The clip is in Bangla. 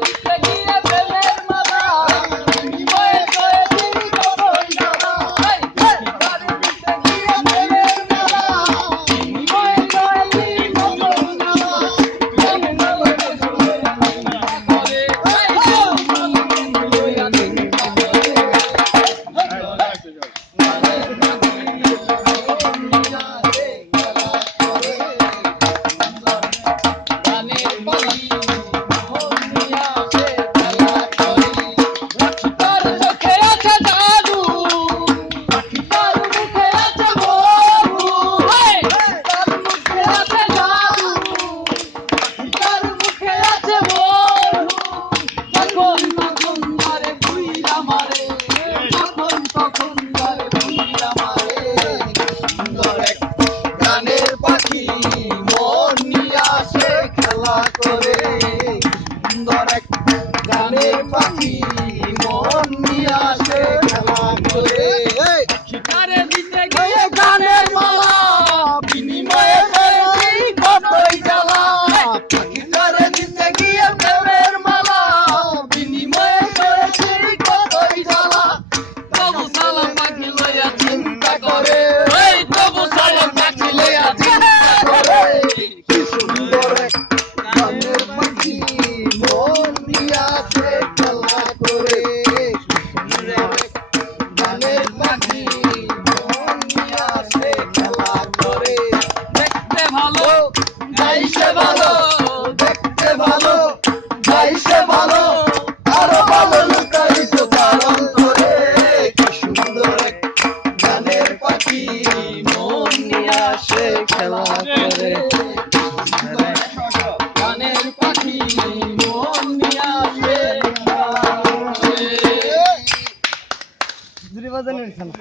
Hallelujah. করে সুন্দর এক গানে পাখি মন নিয়ে আসে খেলা করে। করে। গানের পাখি মন নিয়ে আসে দুরি বাজানোর খেলা।